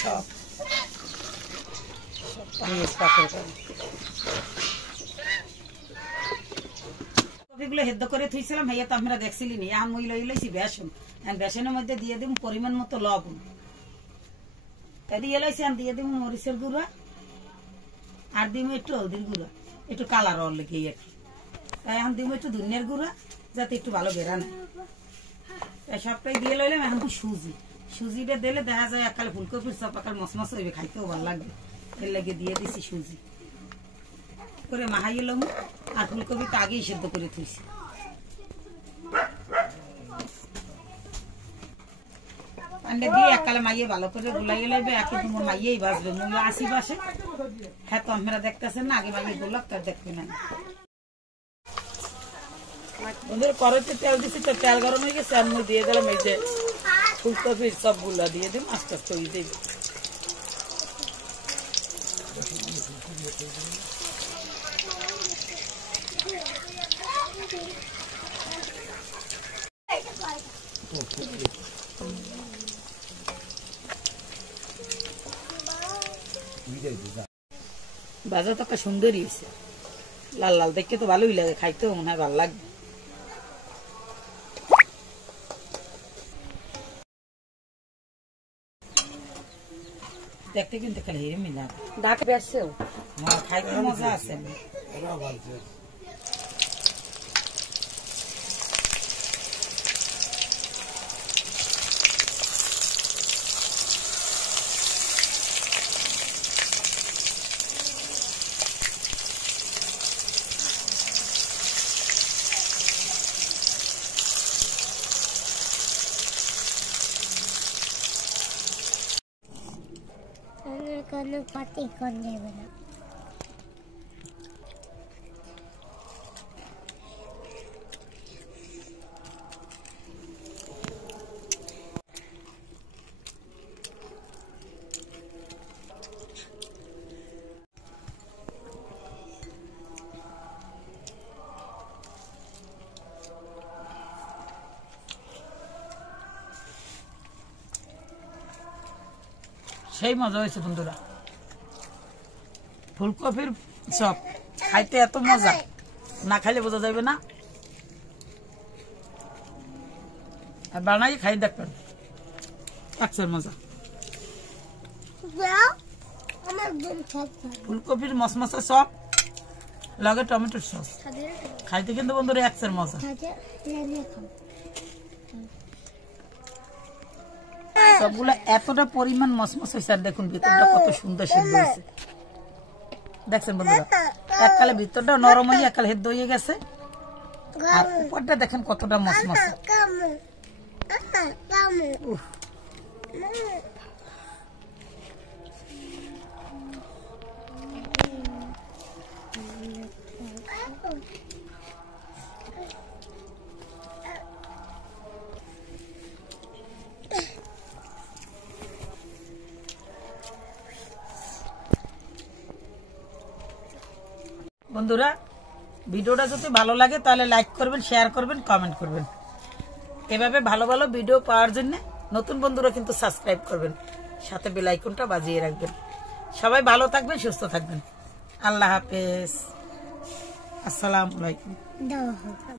সব কপিগুলো হেদ্দ করে থুইছিলাম, ভাইয়া তো আপনারা দেখছিলি নি। এখন মই লইছি বেসন, বেসনের মধ্যে দিয়ে দিব পরিমাণ মতো লবণ, দিয়ে লাইছি। দিয়ে দিব মরিচের গুঁড়া, আর দিব একটু হলদির গুঁড়া, একটু কালার হওয়ার লেগে আর কি। তাই এখন দিব একটু ধনিয়ার গুঁড়া, যাতে একটু ভালো বেড়া নেয়। তাই সবটাই দিয়ে লইলাম। এখন তো সুজিটা দিলে দেখা যায় একালে ফুলকপির চপ একাল মশমশ হইবে, খাইতেও ভালো লাগবে। এর লাগে দিয়ে দিছি সুজি করে মাহাই লম। আর ফুলকপিটা আগেই সেদ্ধ করে থুইছি। পান্ডে দিয়ে একালে মাইয়ে ভালো করে গুলাই লাইবে। এখন তোমার মাইয়েই বাঁচবে, মূল্য আসি বাসে। হ্যাঁ তো আপনারা দেখতেছেন না, আগে মাইয়ে গোলাপ তার দেখবে না। কড়াইতে তেল দিচ্ছি, তো তেল গরম হয়ে গেছে। আমি দিয়ে দিলাম এই যে ফুলকপির সবগুলা দিয়ে দিই, আস্তে আস্তে হয়ে দিই। বাজার তো একটা সুন্দরই হয়েছে, লাল লাল দেখতে তো ভালোই লাগে, খাইতেও মনে হয় ভালো লাগবে। দেখতে কিন্তু খালি হেরে মিলা ডাক বেসছেও, খাইতে মজা আছে। কোনো পাতি কোন দেবে না। সেই মজা হয়েছে বন্ধুরা, ফুলকপির চপ খাইতে এত মজা, না খাইলে বোঝা যাবে না। বানাই খাই দেখবেন, একশের মজা। ফুলকপির মশমশা চপ লাগে টমেটোর সস, খাইতে কিন্তু বন্ধুরা একশের মজা। সবগুলো এতটা পরিমাণ মসমস হয়েছে, আর দেখুন ভিতরটা কত সুন্দর সিদ্ধ হয়েছে। দেখছেন বন্ধুরা, এককালে ভিতরটা নরম হয়ে এককালে হেদ্দ হয়ে গেছে, আর উপরটা দেখেন কতটা মসমস। বন্ধুরা, ভিডিওটা যদি ভালো লাগে তাহলে লাইক করবেন, শেয়ার করবেন, কমেন্ট করবেন। এভাবে ভালো ভালো ভিডিও পাওয়ার জন্য নতুন বন্ধুরা কিন্তু সাবস্ক্রাইব করবেন, সাথে বেল আইকনটা বাজিয়ে রাখবেন। সবাই ভালো থাকবেন, সুস্থ থাকবেন। আল্লাহ হাফেজ, আসসালামু আলাইকুম।